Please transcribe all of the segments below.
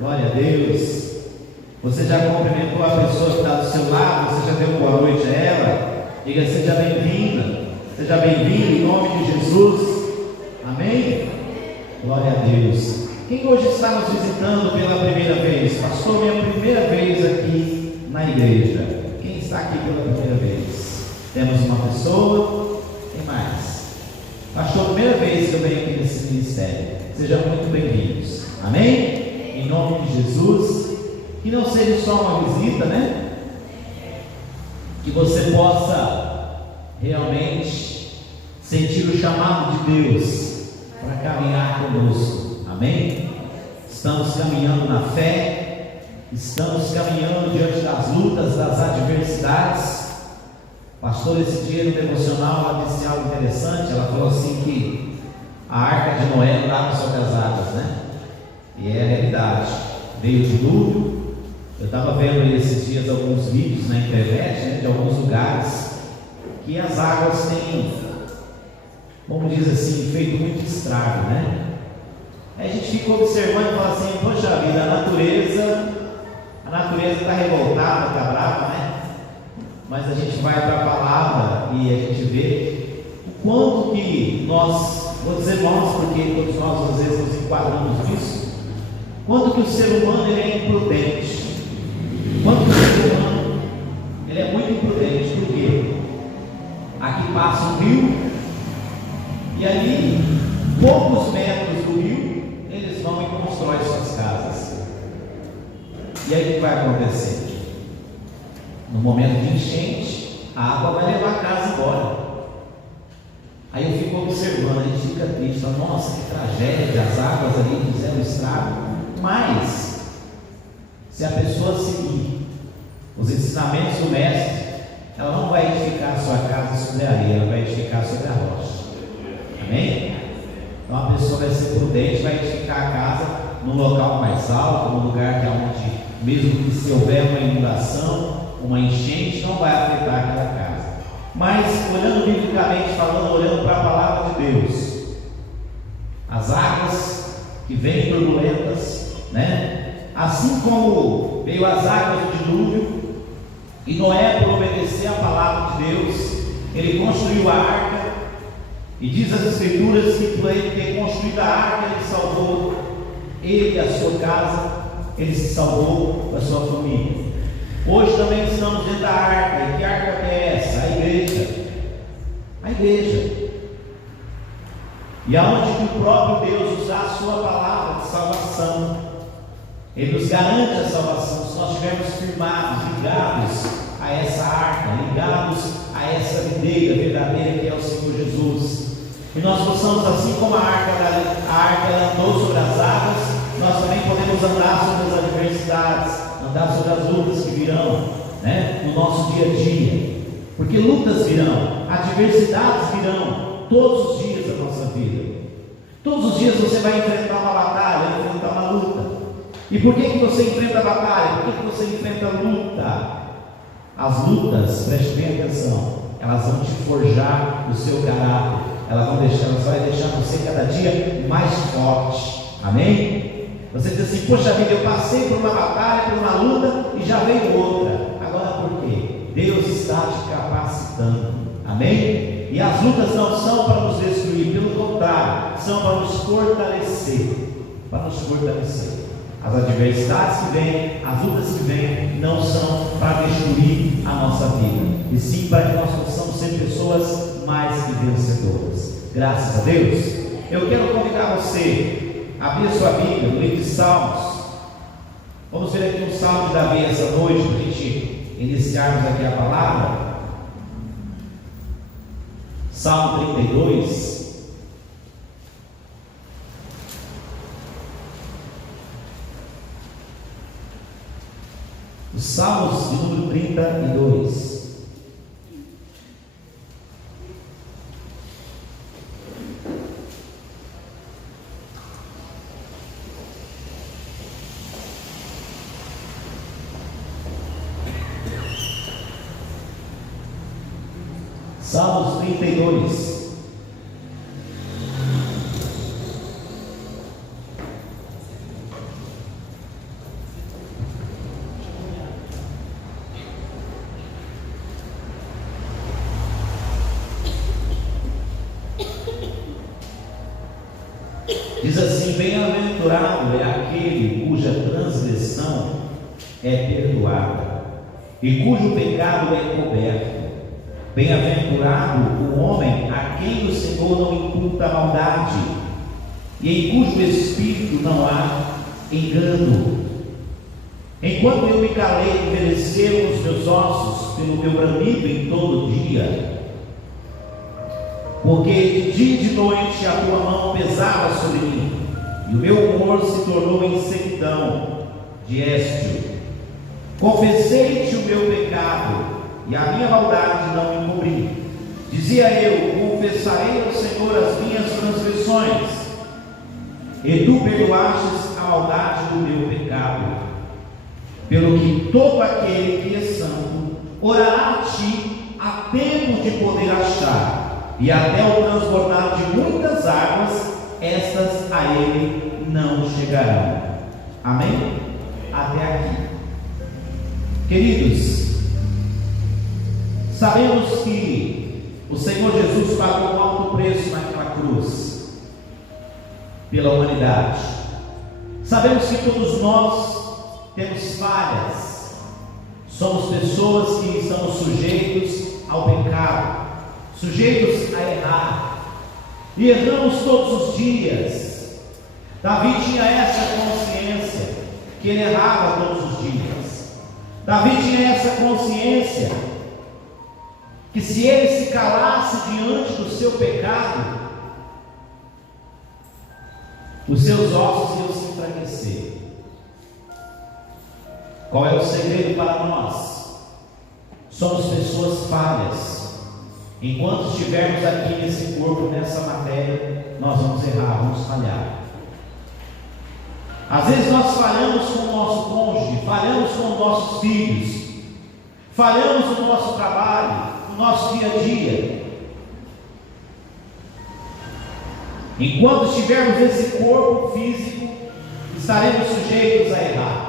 Glória a Deus. Você já cumprimentou a pessoa que está do seu lado? Você já deu boa noite a ela? Diga: seja bem-vinda, seja bem-vindo em nome de Jesus. Amém? Glória a Deus. Quem hoje está nos visitando pela primeira vez? Pastor, minha primeira vez aqui na igreja. Quem está aqui pela primeira vez? Temos uma pessoa. Quem mais? Pastor, primeira vez que eu venho aqui nesse ministério. Sejam muito bem-vindos. Amém? Em nome de Jesus. Que não seja só uma visita, né? Que você possa realmente sentir o chamado de Deus para caminhar conosco. Amém? Estamos caminhando na fé, estamos caminhando diante das lutas, das adversidades. Pastor, esse dia no devocional, ela disse algo interessante. Ela falou assim que a arca de Noé andava sobre as águas, né? E é a realidade. Veio o dilúvio. Eu estava vendo esses dias alguns vídeos na internet, né, de alguns lugares que as águas têm, como diz assim, feito muito estrago, né? Aí a gente fica observando e fala assim: poxa vida, a natureza está revoltada, está brava, né? Mas a gente vai para a palavra e a gente vê o quanto que nós, vou dizer nós, porque todos nós às vezes nos enquadramos nisso, quanto que o ser humano ele é imprudente. Quanto que o ser humano ele é muito imprudente. Por quê? Aqui passa um rio e ali, poucos metros do rio, eles vão e constroem suas casas. E aí o que vai acontecer? No momento de enchente, a água vai levar a casa embora. Aí eu fico observando, a gente fica triste, fala: nossa, que tragédia, as águas ali fizeram estrago. Mas se a pessoa seguir os ensinamentos do mestre, ela não vai edificar a sua casa sobre a areia, ela vai edificar sobre a rocha. Amém? Então a pessoa vai ser prudente, vai edificar a casa num local mais alto, num lugar que é onde, mesmo que se houver uma inundação, uma enchente, não vai afetar aquela casa. Mas olhando biblicamente falando, olhando para a palavra de Deus, as águas que vêm turbulentas, né? Assim como veio as águas do dilúvio, e Noé, por obedecer a palavra de Deus, ele construiu a arca, e diz as escrituras que por ele ter construído a arca, ele salvou ele e a sua casa, ele se salvou da sua família. Hoje também estamos dentro da arca. E que arca é essa? A igreja. A igreja. E aonde que o próprio Deus usa a sua palavra de salvação, Ele nos garante a salvação se nós estivermos firmados, ligados a essa arca, ligados a essa videira verdadeira que é o Senhor Jesus. E nós possamos, assim como a arca ela andou sobre as águas, nós também podemos andar sobre as adversidades, andar sobre as lutas que virão, né, no nosso dia a dia. Porque lutas virão, adversidades virão todos os dias da nossa vida. Todos os dias você vai enfrentar uma batalha, enfrentar uma luta. E por que você enfrenta a batalha? Por que você enfrenta a luta? As lutas, preste bem atenção, elas vão te forjar o seu caráter, elas vão vai deixar você cada dia mais forte. Amém? Você diz assim: poxa vida, eu passei por uma batalha, por uma luta e já veio outra. Agora por quê? Deus está te capacitando. Amém? E as lutas não são para nos destruir, pelo contrário, são para nos fortalecer. Para nos fortalecer. As adversidades que vêm, as lutas que vêm, não são para destruir a nossa vida, e sim para que nós possamos ser pessoas mais que vencedoras. Graças a Deus. Eu quero convidar você a abrir a sua Bíblia no livro de Salmos. Vamos ver aqui um salmo de Davi essa noite, para a gente iniciarmos aqui a palavra. Salmo 32. Os Salmos de número 32. Salmos 32. Diz assim: bem-aventurado é aquele cuja transgressão é perdoada e cujo pecado é coberto. Bem-aventurado o homem a quem o Senhor não imputa maldade e em cujo espírito não há engano. Enquanto eu me calei, envelheceram os meus ossos pelo meu bramido em todo dia, porque de dia e de noite a tua mão pesava sobre mim, e o meu humor se tornou em sequidão de éstio. Confessei-te o meu pecado, e a minha maldade não encobri. Dizia eu: confessarei ao Senhor as minhas transgressões, e tu perdoastes a maldade do meu pecado. Pelo que todo aquele que é santo orará a ti a tempo de poder achar, e até o transbordar de muitas águas, estas a ele não chegarão. Amém? Até aqui. Queridos, sabemos que o Senhor Jesus pagou um alto preço naquela cruz pela humanidade. Sabemos que todos nós temos falhas, somos pessoas que estamos sujeitos ao pecado, sujeitos a errar, e erramos todos os dias. Davi tinha essa consciência, que ele errava todos os dias. Davi tinha essa consciência, que se ele se calasse diante do seu pecado, os seus ossos iam se enfraquecer. Qual é o segredo para nós? Somos pessoas falhas. Enquanto estivermos aqui nesse corpo, nessa matéria, nós vamos errar, vamos falhar. Às vezes nós falhamos com o nosso cônjuge, falhamos com os nossos filhos, falhamos no nosso trabalho, no nosso dia a dia. Enquanto estivermos nesse corpo físico, estaremos sujeitos a errar.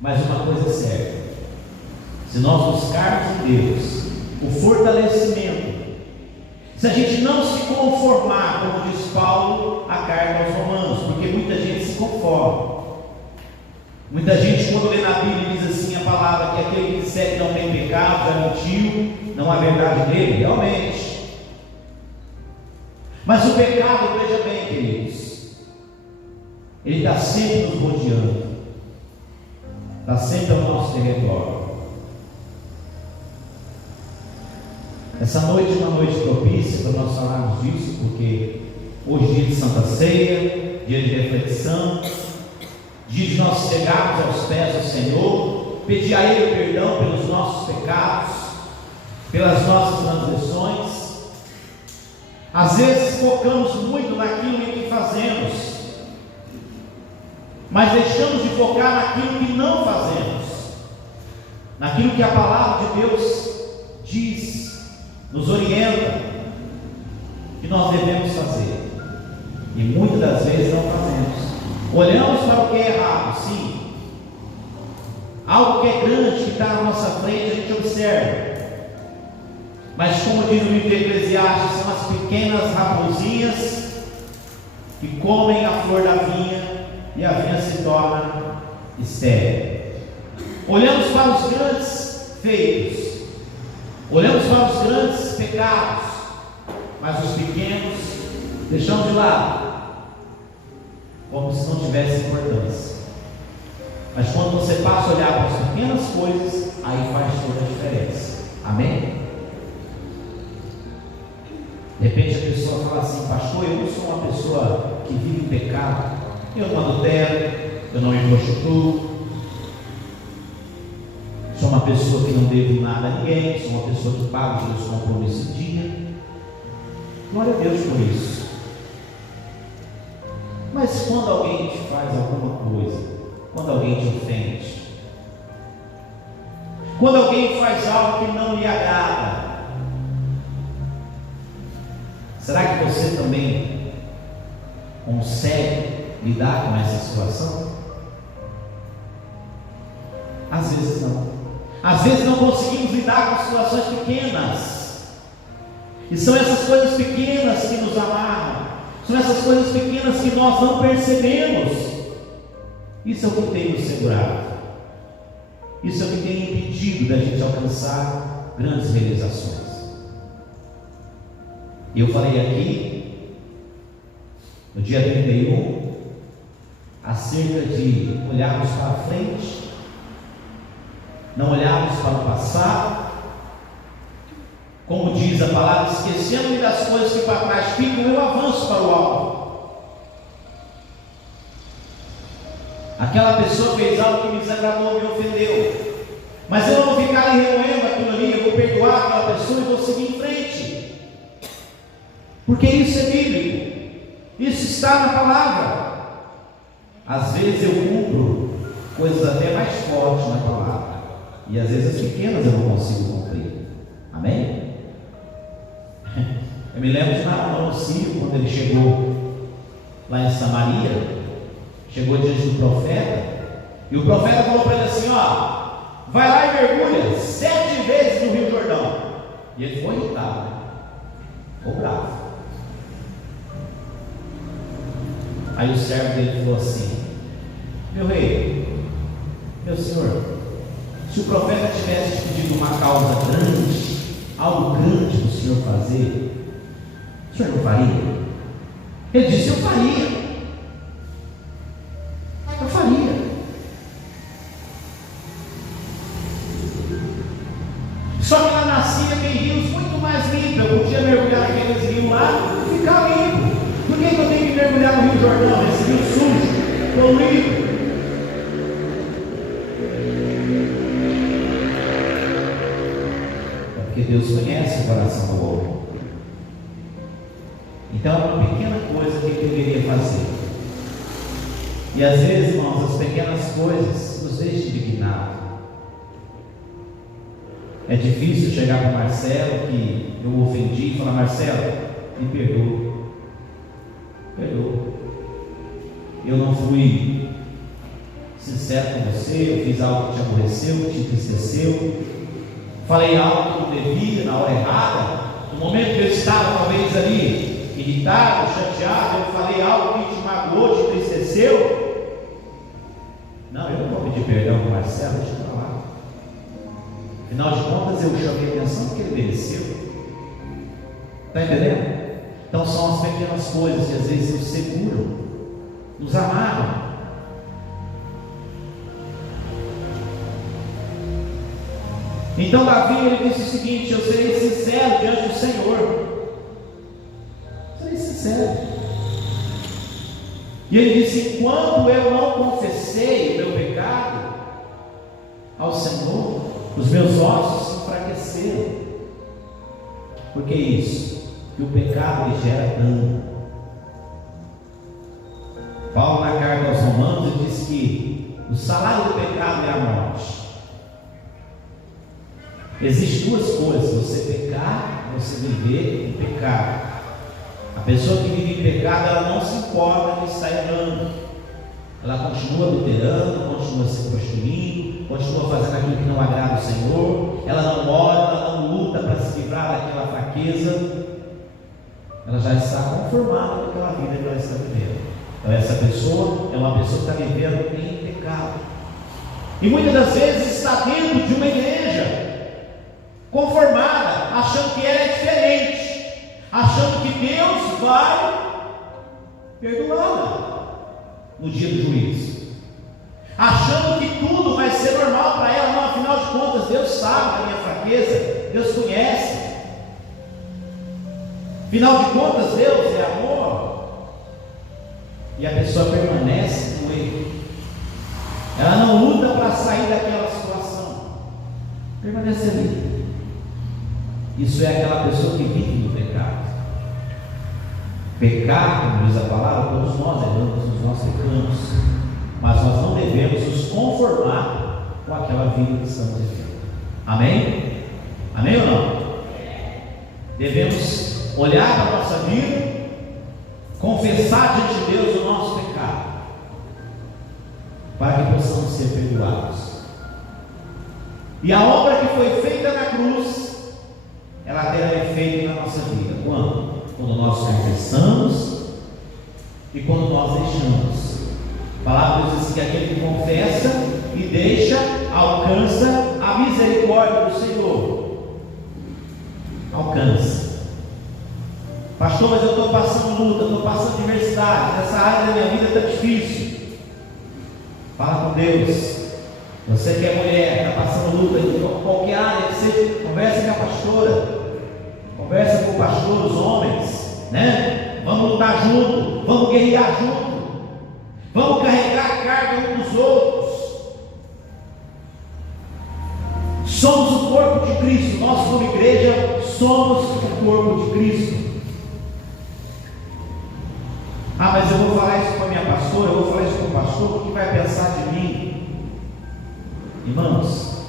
Mas uma coisa é certa: se nós buscarmos em Deus o fortalecimento, se a gente não se conformar, como diz Paulo, a carta aos Romanos, porque muita gente se conforma. Muita gente, quando lê na Bíblia, diz assim a palavra, que aquele que disser que não tem pecado já mentiu, não há verdade nele. Realmente. Mas o pecado, veja bem, queridos, ele está sempre nos rodeando, está sempre ao nosso território. Essa noite é uma noite propícia para nós falarmos disso, porque hoje é dia de Santa Ceia, dia de reflexão, dia de nós chegarmos aos pés do Senhor, pedir a Ele perdão pelos nossos pecados, pelas nossas transgressões. Às vezes focamos muito naquilo que fazemos, mas deixamos de focar naquilo que não fazemos, naquilo que a palavra de Deus diz, nos orienta, que nós devemos fazer, e muitas das vezes não fazemos. Olhamos para o que é errado, sim, algo que é grande, que está na nossa frente, a gente observa, mas como diz o livro de Eclesiastes, são as pequenas raposinhas que comem a flor da vinha, e a vinha se torna estéril. Olhamos para os grandes feitos, olhamos para os grandes pecados, mas os pequenos deixamos de lado, como se não tivesse importância. Mas quando você passa a olhar para as pequenas coisas, aí faz toda a diferença. Amém? De repente a pessoa fala assim: pastor, eu não sou uma pessoa que vive em pecado, eu não adultero, eu não me prostituo, sou uma pessoa que não devo nada a ninguém, sou uma pessoa que paga os meus compromissos em dia. Glória a Deus por isso. Mas quando alguém te faz alguma coisa, quando alguém te ofende, quando alguém faz algo que não lhe agrada, será que você também consegue lidar com essa situação? Às vezes não. Às vezes não conseguimos lidar com situações pequenas, e são essas coisas pequenas que nos amarram, são São essas coisas pequenas que nós não percebemos. Isso é o que tem nos segurado. Isso é o que tem impedido da gente alcançar grandes realizações. Eu falei aqui, no dia 31, acerca de olharmos para frente, não olharmos para o passado, como diz a palavra, esquecendo-me das coisas que para trás ficam, eu avanço para o alto. Aquela pessoa fez algo que me desagradou, me ofendeu, mas eu não vou ficar ali remoendo aquilo ali, eu vou perdoar aquela pessoa e vou seguir em frente, porque isso é bíblico, isso está na palavra. Às vezes eu cumpro coisas até mais fortes na palavra, e às vezes as pequenas eu não consigo cumprir. Amém? Eu me lembro de Naamã, o sírio, quando ele chegou lá em Samaria, chegou diante do profeta, e o profeta falou para ele assim: ó, vai lá e mergulha 7 vezes no Rio Jordão. E ele foi irritado, né? Ficou bravo. Aí o servo dele falou assim: meu rei, meu senhor, se o profeta tivesse te pedido uma causa grande, algo grande para o senhor fazer, o senhor não faria? Ele disse: eu faria. Eu faria. Só que lá na Síria tem rios muito mais limpos. Eu podia mergulhar naqueles rios lá e ficar limpo. Por que eu tenho que mergulhar no Rio Jordão, esse rio sujo, poluído? É porque Deus conhece o coração do homem. Então é uma pequena coisa que ele deveria fazer. E às vezes, irmãos, as pequenas coisas nos deixam indignados. É difícil chegar para o Marcelo, que eu o ofendi, e falar: Marcelo, me perdoa. Perdoa. Eu não fui sincero com você, eu fiz algo que te aborreceu, que te entristeceu, falei algo que não devia, na hora errada, no momento que eu estava talvez ali irritado, chateado, eu falei algo que te magoou, te entristeceu. Não, eu não vou pedir perdão para o Marcelo, deixa eu falar. Afinal de contas, eu chamei a atenção porque ele mereceu. Está entendendo? Então são as pequenas coisas que às vezes nos seguram, nos amarram. Então Davi, ele disse o seguinte: eu serei sincero diante do Senhor. Serei sincero. E ele disse: enquanto eu não confessei o meu pecado ao Senhor, os meus ossos se enfraqueceram. Por que isso? Que o pecado lhe gera dano. Paulo, na carta aos Romanos, ele diz que o salário do pecado é a morte. Existem duas coisas: você pecar, você viver em pecado. A pessoa que vive em pecado, ela não se importa que está errando, ela continua adulterando, continua se prostituindo, continua fazendo aquilo que não agrada ao Senhor, ela não ora, ela não luta para se livrar daquela fraqueza, ela já está conformada com aquela vida que ela está vivendo. Então essa pessoa é uma pessoa que está vivendo em pecado, e muitas das vezes está dentro de uma igreja, conformada, achando que ela é diferente, achando que Deus vai perdoá-la no dia do juízo, achando que tudo vai ser normal para ela. Não, afinal de contas, Deus sabe da minha fraqueza, Deus conhece, afinal de contas, Deus é amor. E a pessoa permanece com ele, ela não luta para sair daquela situação, permanece ali. Isso é aquela pessoa que vive no pecado. Pecar, como diz a palavra, todos nós erramos, nós pecamos, mas nós não devemos nos conformar com aquela vida que estamos vivendo. Amém? Amém ou não? Devemos olhar para a nossa vida, confessar diante de Deus o nosso pecado, para que possamos ser perdoados. E a obra que foi feita na cruz, ela terá efeito na nossa vida. Quando? Quando nós confessamos e quando nós deixamos. A palavra diz assim, que aquele que confessa e deixa, alcança a misericórdia do Senhor. Alcança. Pastor, mas eu estou passando luta, estou passando adversidade, nessa área da minha vida está difícil. Fala com Deus. Você que é mulher, está passando luta em qualquer área que seja, conversa com a pastora, conversa com o pastor, os homens, né? Vamos lutar junto, vamos guerrear junto, vamos carregar a carga uns dos outros. Somos o corpo de Cristo, nós como igreja somos o corpo de Cristo. Ah, mas eu vou falar isso com a minha pastora, eu vou falar isso com o pastor, o que vai pensar de mim? Irmãos,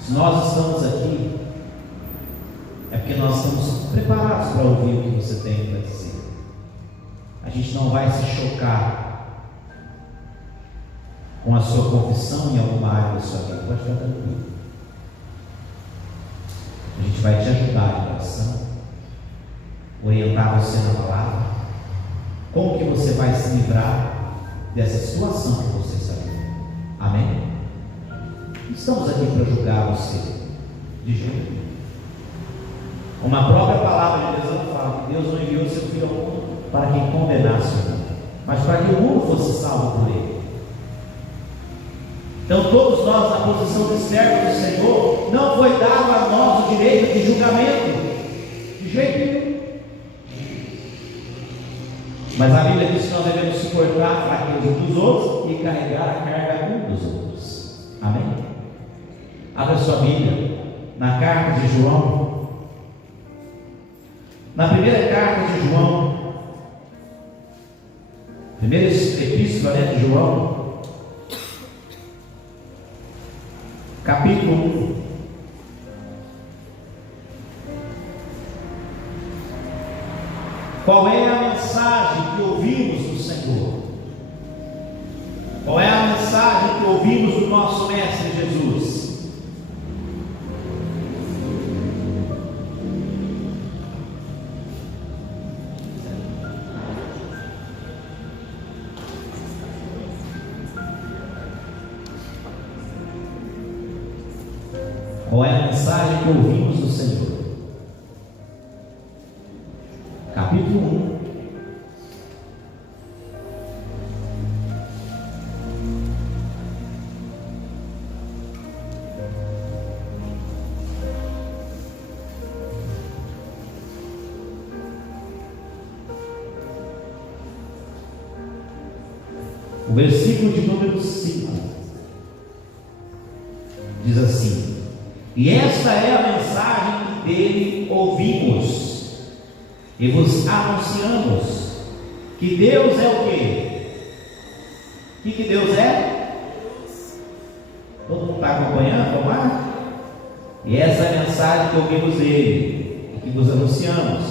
se nós estamos aqui, é porque nós estamos preparados para ouvir o que você tem para dizer. A gente não vai se chocar com a sua confissão em alguma área da sua vida, pode ficar tranquilo. A gente vai te ajudar em oração, orientar você na palavra, como que você vai se livrar dessa situação que você está vivendo. Amém? Não estamos aqui para julgar você, de jeito nenhum. Uma própria palavra de Deus fala que Deus não enviou seu Filho ao mundo para que condenasse o mundo, mas para que o mundo fosse salvo por ele. Então todos nós, na posição de servo do Senhor, não foi dado a nós o direito de julgamento, de jeito nenhum. Mas a Bíblia diz que nós devemos suportar a fraqueza uns dos outros e carregar a carga uns dos outros. Amém? Abra sua Bíblia na carta de João. Na primeira carta de João, primeira epístola de João, capítulo 1. Qual é a mensagem que ouvimos do Senhor? Qual é a mensagem que ouvimos do nosso Mestre Jesus? Qual é a mensagem que ouvimos do Senhor? Capítulo 1. O versículo de número 5 diz assim: e esta é a mensagem que dele ouvimos e vos anunciamos, que Deus é o quê? O que Deus é? Todo mundo está acompanhando? Vamos lá? E essa é a mensagem que ouvimos dele e que vos anunciamos,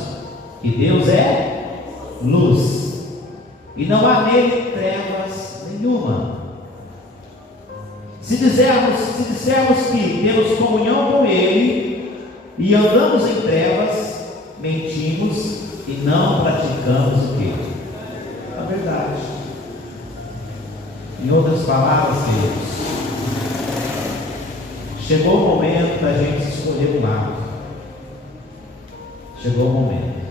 que Deus é luz e não há nele trevas nenhuma. Se dissermos que temos comunhão com ele e andamos em trevas, mentimos e não praticamos o que? A verdade. Em outras palavras, Deus, chegou o momento da gente escolher um lado. Chegou o momento.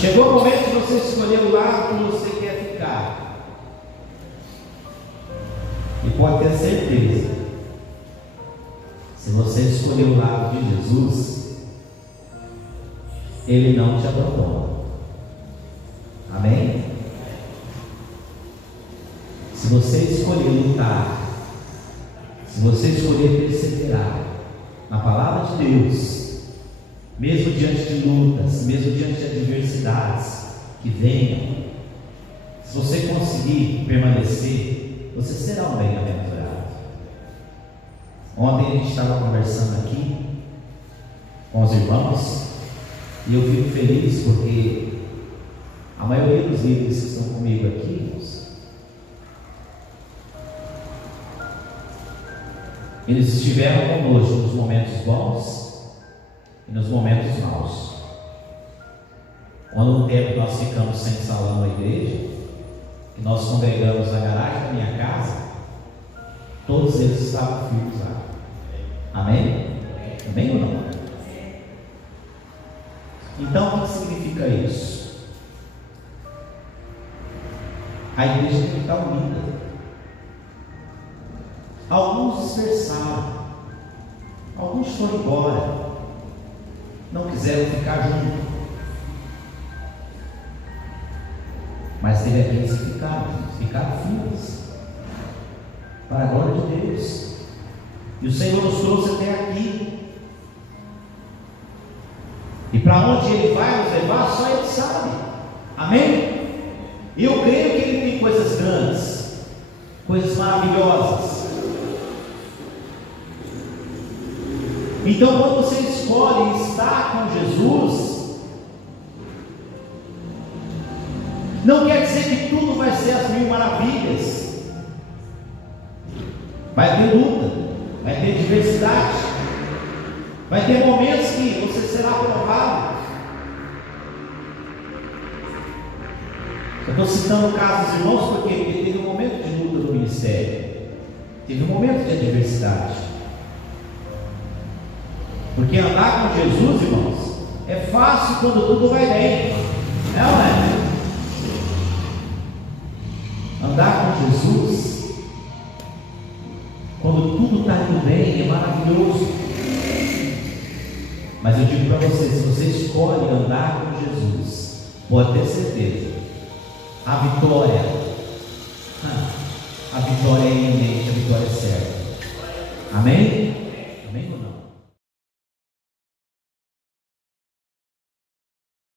Chegou o momento de você escolher o lado que você quer ficar. E pode ter certeza, se você escolher o lado de Jesus, Ele não te abandona. Amém? Se você escolher lutar, se você escolher perseverar na palavra de Deus, mesmo diante de lutas, mesmo diante de adversidades que venham, se você conseguir permanecer, você será um bem-aventurado. Ontem a gente estava conversando aqui com os irmãos e eu fico feliz porque a maioria dos líderes que estão comigo aqui, irmãos, eles estiveram conosco nos momentos bons e nos momentos maus. Quando um tempo nós ficamos sem salão na igreja, que nós congregamos na garagem da minha casa, todos eles estavam firmes lá. Amém? Amém ou não? Então, o que significa isso? A igreja tem que estar unida. Alguns dispersaram, alguns foram embora, não quiseram ficar junto, mas teve aqueles que ficaram firmes, para a glória de Deus. E o Senhor nos trouxe até aqui. E para onde Ele vai nos levar, só Ele sabe. Amém? E eu creio que Ele tem coisas grandes, coisas maravilhosas. Então, quando você escolhe estar com Jesus, não quer dizer que tudo vai ser as mil maravilhas. Vai ter luta, vai ter diversidade, vai ter momentos que você será provado. Eu estou citando o caso dos irmãos porque teve um momento de luta no ministério, teve um momento de adversidade. Porque andar com Jesus, irmãos, é fácil quando tudo vai bem, não é? Andar com Jesus, quando tudo está indo bem, é maravilhoso. Mas eu digo para você, se você escolhe andar com Jesus, pode ter certeza, a vitória é iminente, a vitória é certa. Amém?